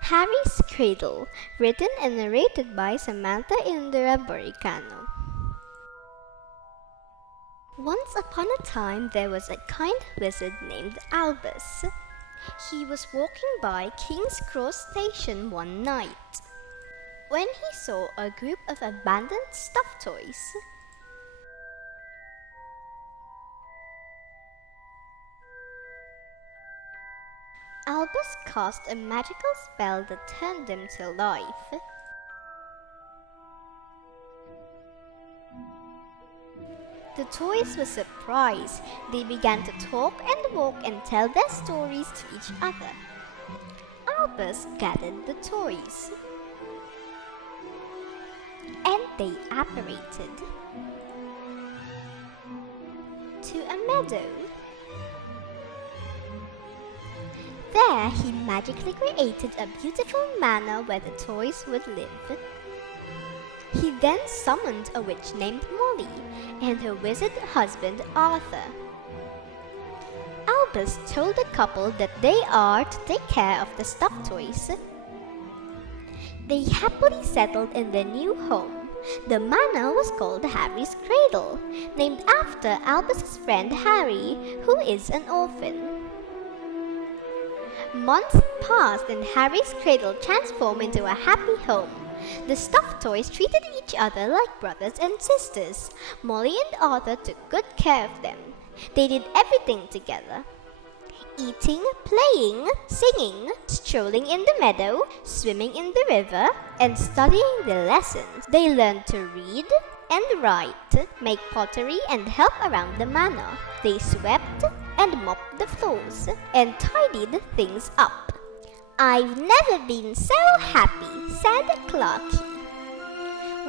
Harry's Cradle, written and narrated by Samantha Indira Boricano. Once upon a time, there was a kind wizard named Albus. He was walking by King's Cross Station one night when he saw a group of abandoned stuffed toys. Albus cast a magical spell that turned them to life. The toys were surprised. They began to talk and walk and tell their stories to each other. Albus gathered the toys, and they apparated to a meadow. There, he magically created a beautiful manor where the toys would live. He then summoned a witch named Molly and her wizard husband Arthur. Albus told the couple that they are to take care of the stuffed toys. They happily settled in their new home. The manor was called Harry's Cradle, named after Albus's friend Harry, who is an orphan. Months passed and Harry's Cradle transformed into a happy home. The stuffed toys treated each other like brothers and sisters. Molly and Arthur took good care of them. They did everything together: eating, playing, singing, strolling in the meadow, swimming in the river, and studying the lessons. They learned to read and write, make pottery, and help around the manor. They swept and mopped the floors and tidied things up. "I've never been so happy," said Clarky.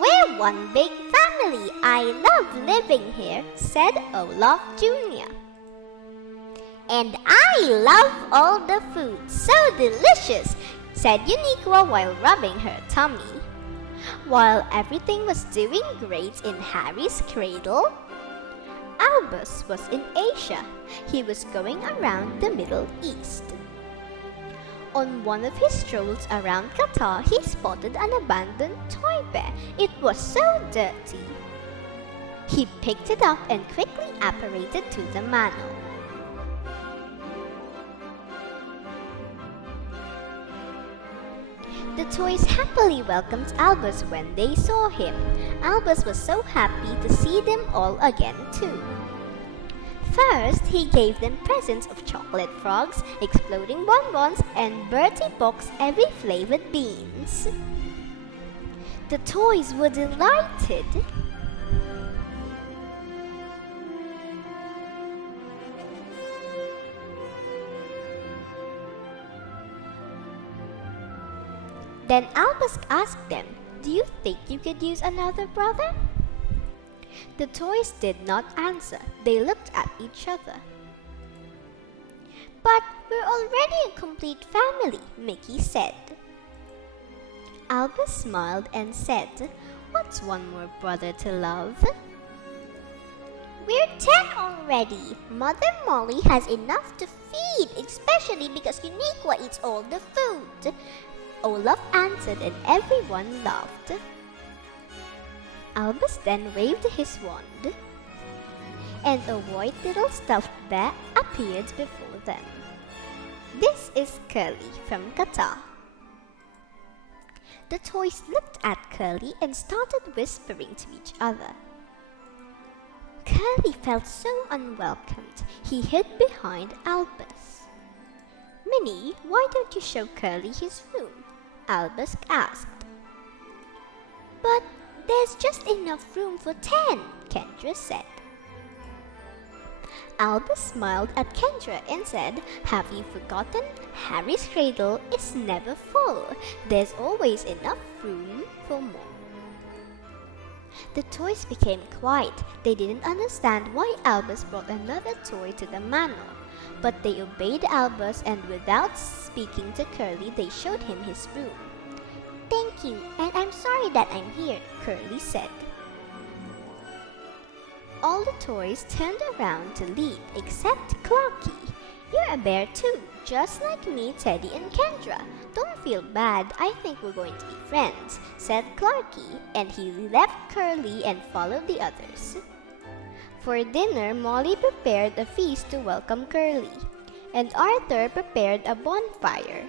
"We're one big family. I love living here," said Olaf Jr. "And I love all the food. So delicious," said Uniqua while rubbing her tummy. While everything was doing great in Harry's Cradle, Albus was in Asia. He was going around the Middle East. On one of his strolls around Qatar, he spotted an abandoned toy bear. It was so dirty. He picked it up and quickly apparated to the manor. The toys happily welcomed Albus when they saw him. Albus was so happy to see them all again too. First, he gave them presents of chocolate frogs, exploding bonbons, and Bertie Box every flavored beans. The toys were delighted. Then Albus asked them, "Do you think you could use another brother?" The toys did not answer. They looked at each other. "But we're already a complete family," Mickey said. Albus smiled and said, "What's one more brother to love?" "We're 10 already. Mother Molly has enough to feed, especially because Uniqua eats all the food," Olaf answered, and everyone laughed. Albus then waved his wand, and a white little stuffed bear appeared before them. This is Curly from Qatar. The toys looked at Curly and started whispering to each other. Curly felt so unwelcomed. He hid behind Albus. "Minnie, why don't you show Curly his room?" Albus asked. "But there's just enough room for 10, Kendra said. Albus smiled at Kendra and said, "Have you forgotten? Harry's Cradle is never full. There's always enough room for more." The toys became quiet. They didn't understand why Albus brought another toy to the manor. But they obeyed Albus, and without speaking to Curly, they showed him his room. "Thank you, and I'm sorry that I'm here," Curly said. All the toys turned around to leave except Clarky. "You're a bear too," just like me, Teddy and Kendra. Don't feel bad, I think we're going to be friends, said Clarky, and he left Curly and followed the others. For dinner, Molly prepared a feast to welcome Curly, and Arthur prepared a bonfire.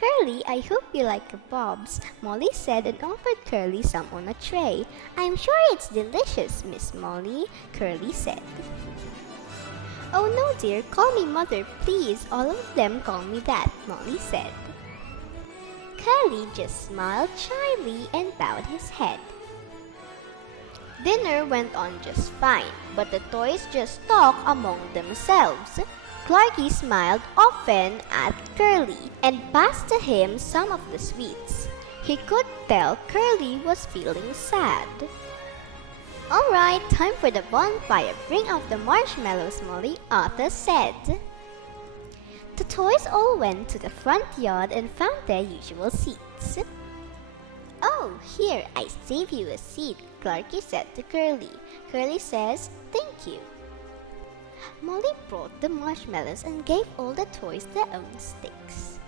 Curly, I hope you like kebabs, Molly said and offered Curly some on a tray. I'm sure it's delicious, Miss Molly, Curly said. Oh no dear, call me mother, please. All of them call me that, Molly said. Curly just smiled shyly and bowed his head. Dinner went on just fine, but the toys just talked among themselves. Clarky smiled often at Curly and passed to him some of the sweets. He could tell Curly was feeling sad. Alright, time for the bonfire. Bring out the marshmallows, Molly, Arthur said. The toys all went to the front yard and found their usual seats. Oh, here, I save you a seat, Clarky said to Curly. Curly says, thank you. Molly brought the marshmallows and gave all the toys their own sticks.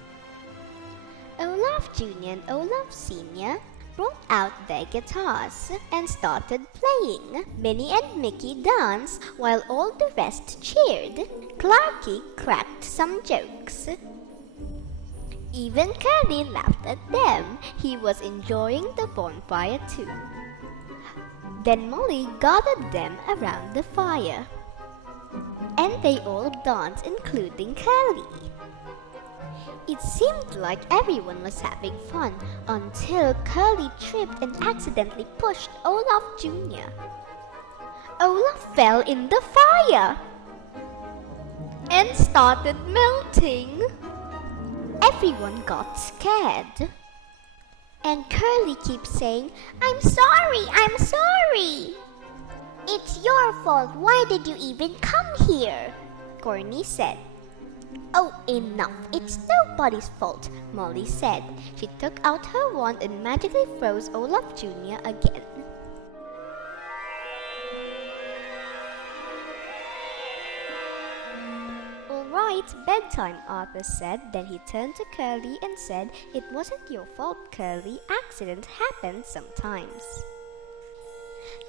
Olaf Jr. and Olaf Sr. brought out their guitars and started playing. Minnie and Mickey danced while all the rest cheered. Clarky cracked some jokes. Even Curly laughed at them. He was enjoying the bonfire too. Then Molly gathered them around the fire, and they all danced, including Curly. It seemed like everyone was having fun until Curly tripped and accidentally pushed Olaf Jr. Olaf fell in the fire and started melting. Everyone got scared. And Curly keeps saying, I'm sorry, I'm sorry. It's your fault. Why did you even come here? Corny said. Oh, enough. It's nobody's fault, Molly said. She took out her wand and magically froze Olaf Jr. again. Alright, bedtime, Arthur said. Then he turned to Curly and said, It wasn't your fault, Curly. Accidents happen sometimes.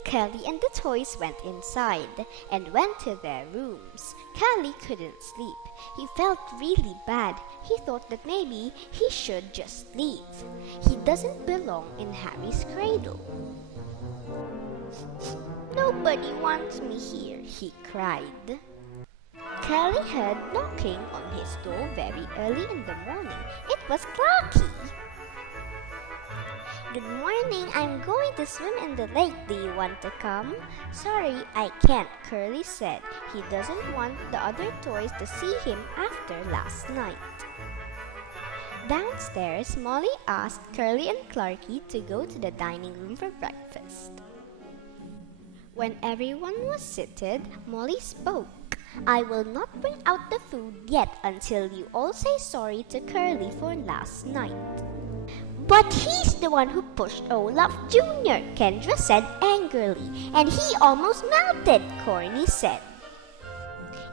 Curly and the toys went inside and went to their rooms. Curly couldn't sleep. He felt really bad. He thought that maybe he should just leave. He doesn't belong in Harry's cradle. Nobody wants me here, he cried. Curly heard knocking on his door very early in the morning. It was Clarky. Good morning, I'm going to swim in the lake. Do you want to come? Sorry, I can't, Curly said. He doesn't want the other toys to see him after last night. Downstairs, Molly asked Curly and Clarky to go to the dining room for breakfast. When everyone was seated, Molly spoke. I will not bring out the food yet until you all say sorry to Curly for last night. But he's the one who pushed Olaf Jr., Kendra said angrily, and he almost melted, Corny said.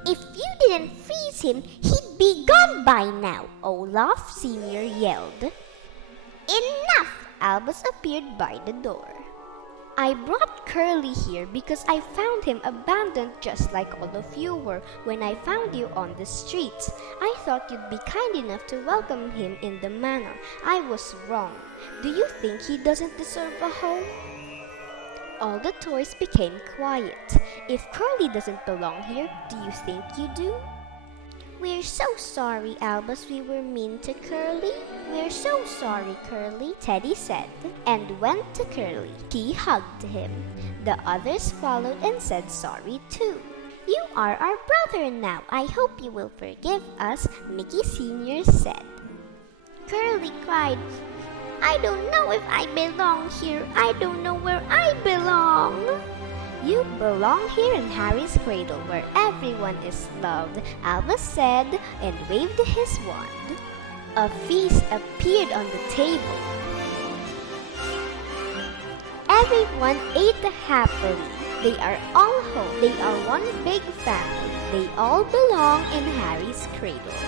If you didn't freeze him, he'd be gone by now, Olaf Sr. yelled. Enough! Albus appeared by the door. I brought Curly here because I found him abandoned just like all of you were when I found you on the streets. I thought you'd be kind enough to welcome him in the manor. I was wrong. Do you think he doesn't deserve a home? All the toys became quiet. If Curly doesn't belong here, do you think you do? We're so sorry, Albus, we were mean to Curly. We're so sorry, Curly, Teddy said, and went to Curly. He hugged him. The others followed and said sorry too. You are our brother now. I hope you will forgive us, Mickey Sr. said. Curly cried, I don't know if I belong here. I don't know where I belong. You belong here in Harry's cradle where everyone is loved, Albus said and waved his wand. A feast appeared on the table. Everyone ate happily. They are all home. They are one big family. They all belong in Harry's cradle.